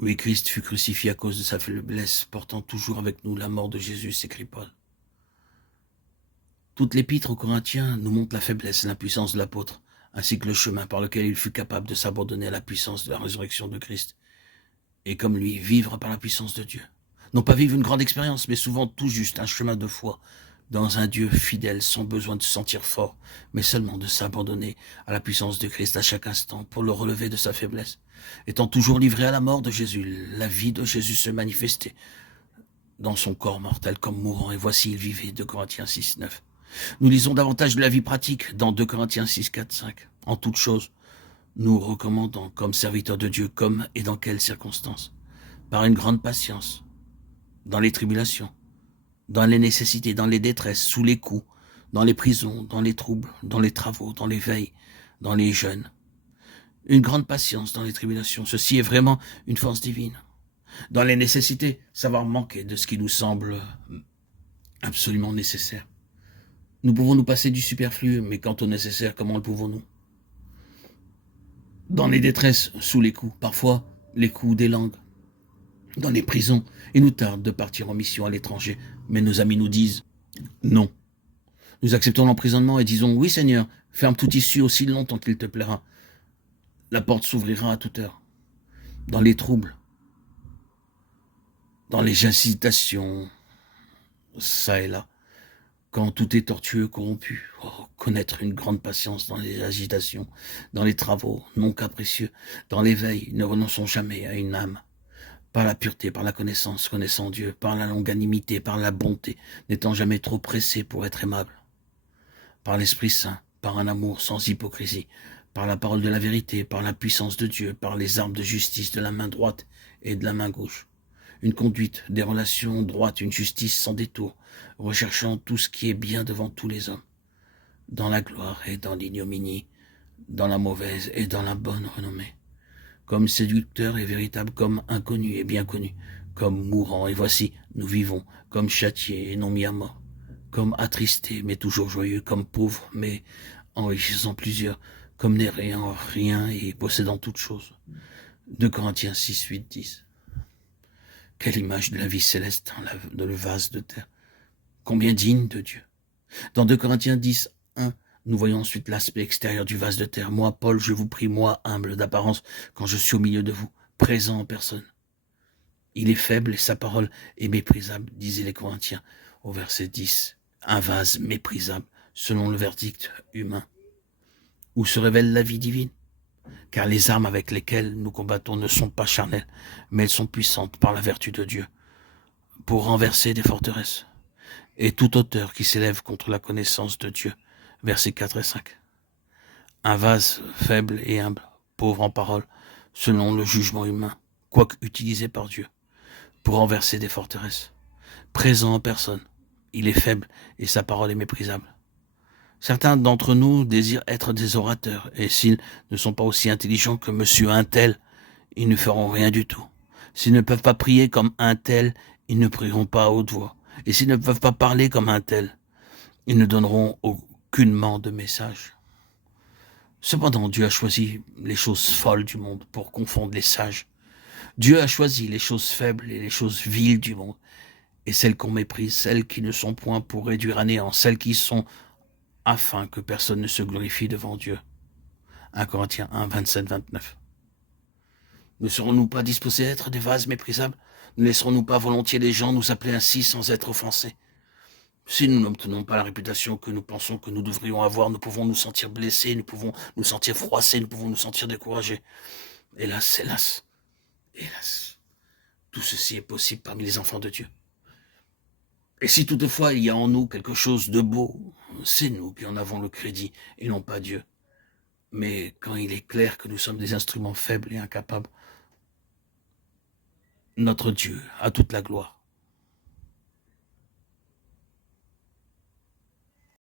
Oui, Christ fut crucifié à cause de sa faiblesse, portant toujours avec nous la mort de Jésus, s'écrit Paul. Toute l'épître aux Corinthiens nous montre la faiblesse et l'impuissance de l'apôtre, ainsi que le chemin par lequel il fut capable de s'abandonner à la puissance de la résurrection de Christ, et comme lui, vivre par la puissance de Dieu. Non pas vivre une grande expérience, mais souvent tout juste un chemin de foi, dans un Dieu fidèle, sans besoin de se sentir fort, mais seulement de s'abandonner à la puissance de Christ à chaque instant pour le relever de sa faiblesse. Étant toujours livré à la mort de Jésus, la vie de Jésus se manifestait dans son corps mortel comme mourant, et voici il vivait, 2 Corinthiens 6, 9. Nous lisons davantage de la vie pratique dans 2 Corinthiens 6, 4, 5. En toute chose, nous recommandons comme serviteurs de Dieu, comme et dans quelles circonstances, par une grande patience, dans les tribulations, dans les nécessités, dans les détresses, sous les coups, dans les prisons, dans les troubles, dans les travaux, dans les veilles, dans les jeûnes. Une grande patience dans les tribulations, ceci est vraiment une force divine. Dans les nécessités, savoir manquer de ce qui nous semble absolument nécessaire. Nous pouvons nous passer du superflu, mais quant au nécessaire, comment le pouvons-nous? Dans les détresses, sous les coups, parfois les coups des langues. Dans les prisons, il nous tarde de partir en mission à l'étranger, mais nos amis nous disent non. Nous acceptons l'emprisonnement et disons oui Seigneur, ferme toute issue aussi longtemps qu'il te plaira. La porte s'ouvrira à toute heure. Dans les troubles, dans les incitations, ça et là, quand tout est tortueux, corrompu, connaître une grande patience dans les agitations, dans les travaux non capricieux, dans l'éveil, ne renonçons jamais à une âme, par la pureté, par la connaissance, connaissant Dieu, par la longanimité, par la bonté, n'étant jamais trop pressé pour être aimable, par l'Esprit Saint, par un amour sans hypocrisie, par la parole de la vérité, par la puissance de Dieu, par les armes de justice de la main droite et de la main gauche. Une conduite, des relations droites, une justice sans détour, recherchant tout ce qui est bien devant tous les hommes, dans la gloire et dans l'ignominie, dans la mauvaise et dans la bonne renommée, comme séducteur et véritable, comme inconnu et bien connu, comme mourant et voici, nous vivons, comme châtiés et non mis à mort, comme attristés mais toujours joyeux, comme pauvres mais enrichissant plusieurs, comme n'ayant rien et possédant toutes choses. 2 Corinthiens 6, 8, 10. Quelle image de la vie céleste dans le vase de terre. Combien digne de Dieu. Dans 2 Corinthiens 10, 1, nous voyons ensuite l'aspect extérieur du vase de terre. Moi, Paul, je vous prie, moi, humble d'apparence, quand je suis au milieu de vous, présent en personne. Il est faible et sa parole est méprisable, disaient les Corinthiens au verset 10. Un vase méprisable, selon le verdict humain, où se révèle la vie divine. Car les armes avec lesquelles nous combattons ne sont pas charnelles, mais elles sont puissantes par la vertu de Dieu, pour renverser des forteresses, et toute hauteur qui s'élève contre la connaissance de Dieu. Versets 4 et 5. Un vase faible et humble, pauvre en parole, selon le jugement humain, quoique utilisé par Dieu, pour renverser des forteresses. Présent en personne, il est faible et sa parole est méprisable. Certains d'entre nous désirent être des orateurs, et s'ils ne sont pas aussi intelligents que monsieur un tel, ils ne feront rien du tout. S'ils ne peuvent pas prier comme un tel, ils ne prieront pas à haute voix. Et s'ils ne peuvent pas parler comme un tel, ils ne donneront aucunement de message. Cependant, Dieu a choisi les choses folles du monde pour confondre les sages. Dieu a choisi les choses faibles et les choses viles du monde, et celles qu'on méprise, celles qui ne sont point pour réduire à néant, celles qui sont afin que personne ne se glorifie devant Dieu. 1 Corinthiens 1, 27, 29. Ne serons-nous pas disposés à être des vases méprisables? Ne laisserons-nous pas volontiers les gens nous appeler ainsi sans être offensés? Si nous n'obtenons pas la réputation que nous pensons que nous devrions avoir, nous pouvons nous sentir blessés, nous pouvons nous sentir froissés, nous pouvons nous sentir découragés. Hélas, hélas, hélas, tout ceci est possible parmi les enfants de Dieu. Et si toutefois il y a en nous quelque chose de beau, c'est nous qui en avons le crédit et non pas Dieu. Mais quand il est clair que nous sommes des instruments faibles et incapables, notre Dieu a toute la gloire.